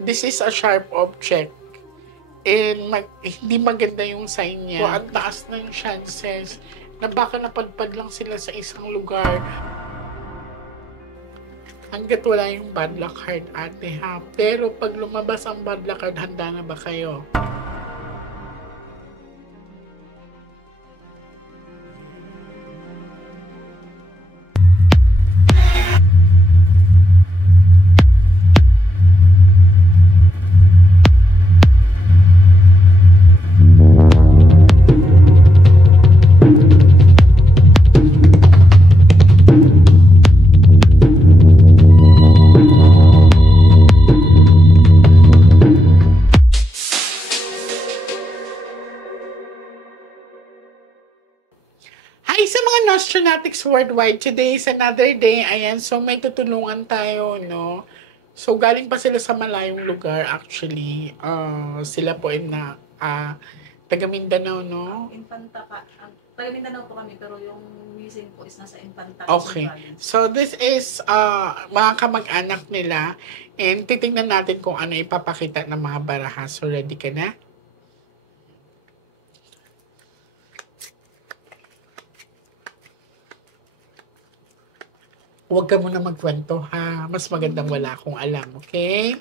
This is a sharp object. And hindi maganda yung sign niya. Ang taas ng chances na baka napadpad lang sila sa isang lugar. Hanggat wala yung bad luck card, ate, ha? Pero pag lumabas ang bad luck card, handa na ba kayo? Hi sa mga Nostronatics worldwide. Today is another day. Ayan, so may tutulungan tayo, no? So, galing pa sila sa malayong lugar, actually. Sila po ay taga Mindanao, no? Infanta ka. Taga Mindanao po kami, pero yung missing po is nasa Infanta. Okay. So, this is mga kamag-anak nila. And titingnan natin kung ano ipapakita ng mga baraha. So, ready ka na? Huwag ka muna magkwento, ha? Mas magandang wala akong alam, okay?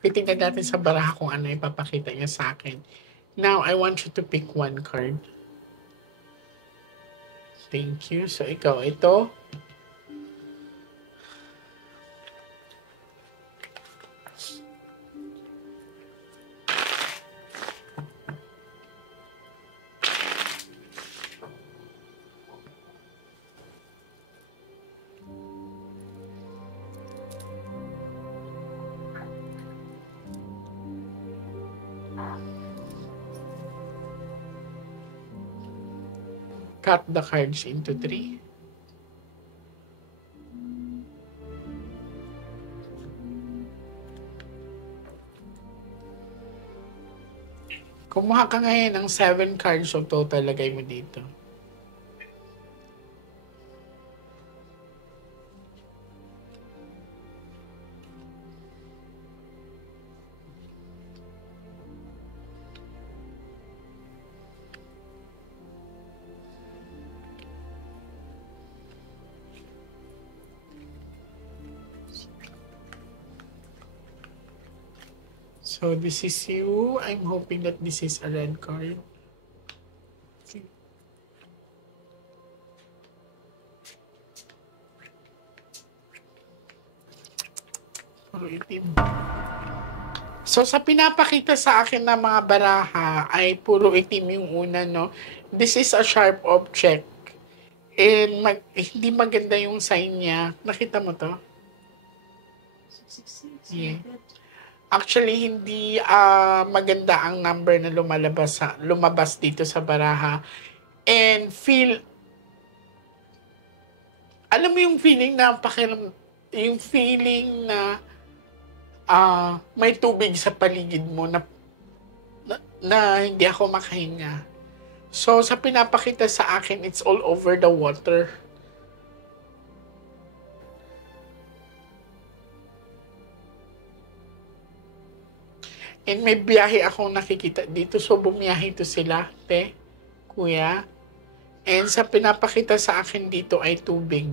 Titingnan natin sa baraha kung ano ipapakita niya sa akin. Now, I want you to pick one card. Thank you. So, ikaw, ito. Cut the cards into 3. Kumuha ka ngayon ng 7 cards o total, lagay mo dito. So, this is you. I'm hoping that this is a red card. Okay. Puro itim. So, sa pinapakita sa akin ng mga baraha ay puro itim yung una, no? This is a sharp object. And hindi maganda yung sign niya. Nakita mo to? Yeah. Actually, hindi maganda ang number na lumabas dito sa baraha. And alam mo yung feeling na yung feeling na may tubig sa paligid mo na hindi ako makahinga. So, sa pinapakita sa akin, it's all over the water. And may biyahe akong nakikita dito. So, bumiyahe to sila, te, kuya. And sa pinapakita sa akin dito ay tubig.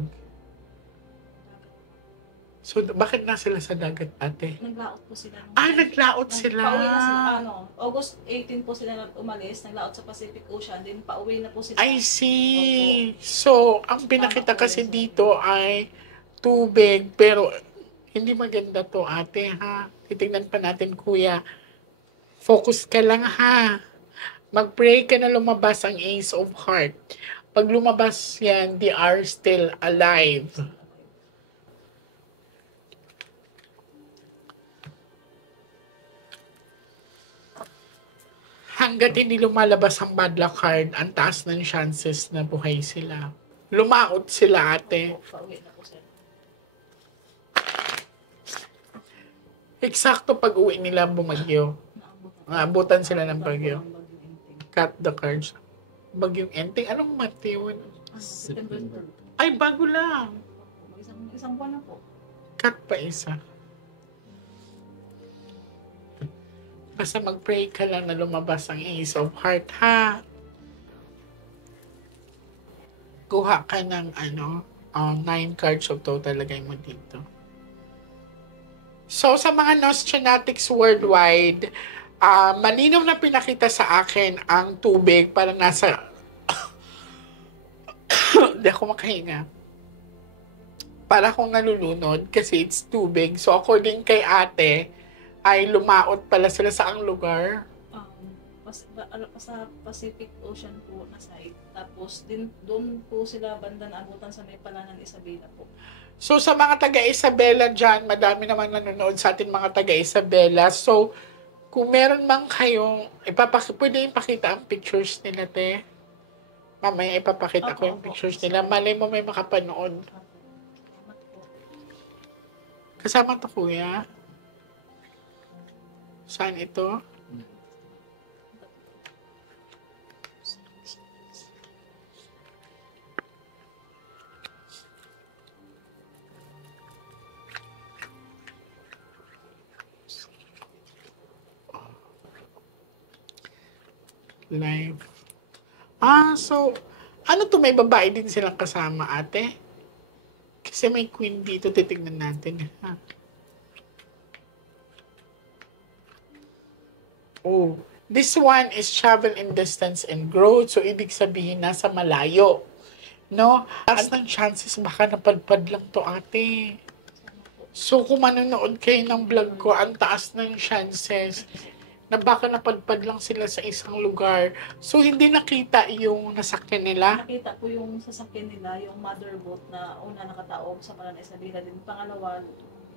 So, bakit na sila sa dagat, ate? Naglaot po sila. Naglaot sila. Pauwi na sila, August 18 po sila umalis, naglaot sa Pacific Ocean, then pauwi na po sila. I see. So, ang pinakita kasi dito ay tubig, pero hindi maganda to, ate, ha? Titingnan pa natin, kuya. Focus ka lang, ha? Mag-pray ka na lumabas ang Ace of Heart. Pag lumabas yan, they are still alive. Hanggat hindi lumalabas ang bad luck card, ang taas ng chances na buhay sila. Lumaot sila, ate. Pauwi na po sila. Eksakto pag uwi nila bumagyo. Abutan sila ng bagyo. Cut the cards. Bagyong Enteng. Anong month yun? September. Ay, bago lang. Isang buwan na po. Cut pa isa. Basta mag-pray ka lang na lumabas ang Ace of Heart, ha? Kuha ka ng 9 cards of total, lagay mo dito. So, sa mga Nostradamus worldwide, malinaw na pinakita sa akin ang tubig para nasa... Hindi ako makahinga. Para akong nalulunod kasi it's tubig. So, according kay ate, ay lumaot pala sila sa ang lugar. Sa Pacific Ocean po na side. Tapos, doon po sila banda naabutan sa may palanan Isabela po. So, sa mga taga-Isabela dyan, madami naman nanonood sa atin mga taga-Isabela. So, kung meron mang kayong, pwede ipakita ang pictures nila, te. Mamaya ipapakita ko yung pictures nila. Malay mo may makapanood. Kasama to, kuya. Saan ito? Live. So, ano to, may babae din silang kasama, ate? Kasi may queen dito, titignan natin. Ha? Oh, this one is travel in distance and growth. So, ibig sabihin, nasa malayo. No? Taas ng chances, baka napadpad lang to, ate. So, kung manonood kayo ng vlog ko, ang taas ng chances na baka napadpad lang sila sa isang lugar. So, hindi nakita yung nasakyan nila. Nakita po yung sasakyan nila, yung mother boat na una nakataob sa Palanan Isabela. Din pangalawa,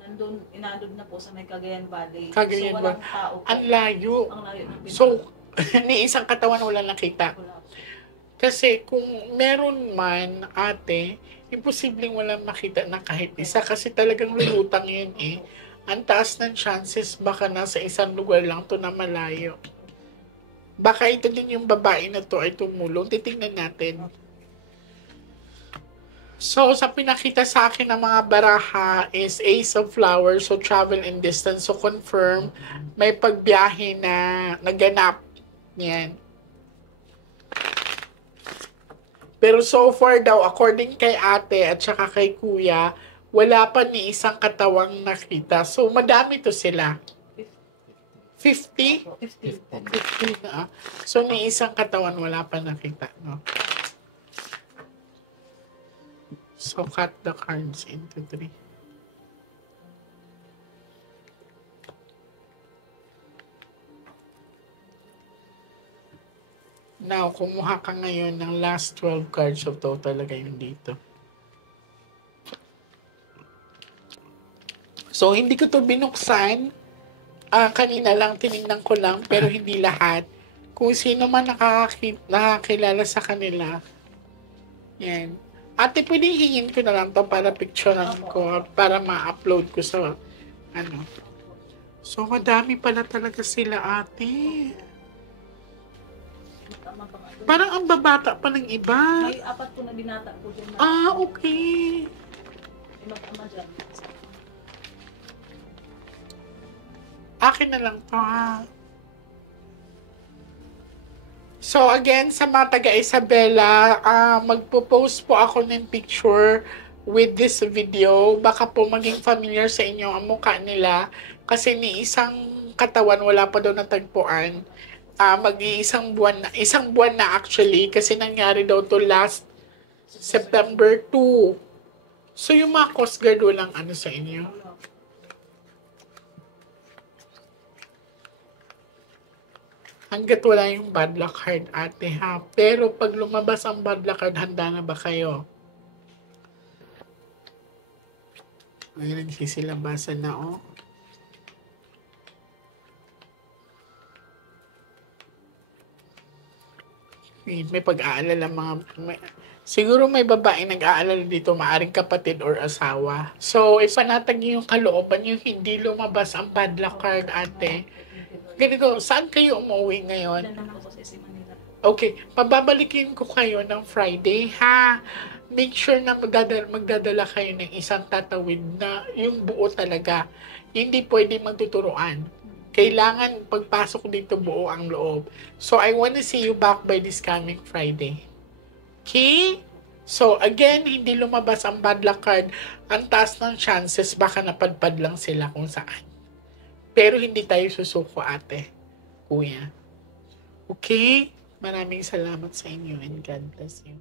nandun, inandod na po sa may Cagayan Valley. Cagayan so, walang tao po. Ang layo. Ang layo ng pinaka. So, ni isang katawan wala nakita. Wala po. Kasi kung meron man, ate, imposibleng walang makita na kahit isa. Kasi talagang lulutang yun eh. Ang taas ng chances baka nasa isang lugar lang to na malayo. Baka ito din yung babae na to ay tumulong. Titingnan natin. So, sa pinakita sa akin ng mga baraha is Ace of Flowers, so travel and distance. So, confirm, may pagbiyahe na naganap. Yan. Pero so far daw, according kay ate at saka kay kuya, wala pa ni isang katawang nakita. So, madami to sila. 50? 50 na. So, ni isang katawan wala pa nakita. No? So, cut the cards into 3. Now, kumuha ka ngayon ng last 12 cards of total, lagay yun dito. So, hindi ko to binuksan. Kanina lang, tinignan ko lang, pero hindi lahat. Kung sino man nakakilala sa kanila. Yan. Ate, pwede hingin ko na lang to para picturean ko, para ma-upload ko sa, So, madami pala talaga sila, ate. Parang ang babata pa ng iba. May 4 po na binata po dyan. Okay. May mag-ama dyan. Akin na lang to, ha. So, again, sa mga taga-Isabela, magpo-post po ako ng picture with this video. Baka po maging familiar sa inyo ang mukha nila. Kasi ni isang katawan, wala pa daw natagpuan. Isang buwan na actually. Kasi nangyari daw to last September 2. So, yung mga Coast Guard, walang sa inyo. Hanggat wala yung bad luck card, ate, ha? Pero pag lumabas ang bad luck card, handa na ba kayo? Ayun, nagsisilabasan na, oh. May pag-aalala siguro may babae nag-aalala dito, maaring kapatid or asawa. So, ipanatag niyo yung kalooban yung hindi lumabas ang bad luck card, ate. Ganito, saan kayo umuwi ngayon? Okay, pababalikin ko kayo ng Friday, ha? Make sure na magdadala kayo ng isang tatawid na yung buo talaga. Hindi pwede magtuturuan. Kailangan pagpasok dito buo ang loob. So, I wanna see you back by this coming Friday. Okay? So, again, hindi lumabas ang bad luck card. Ang taas ng chances, baka napadpad lang sila kung saan. Pero hindi tayo susuko, ate. Kuya. Okay? Maraming salamat sa inyo and God bless you.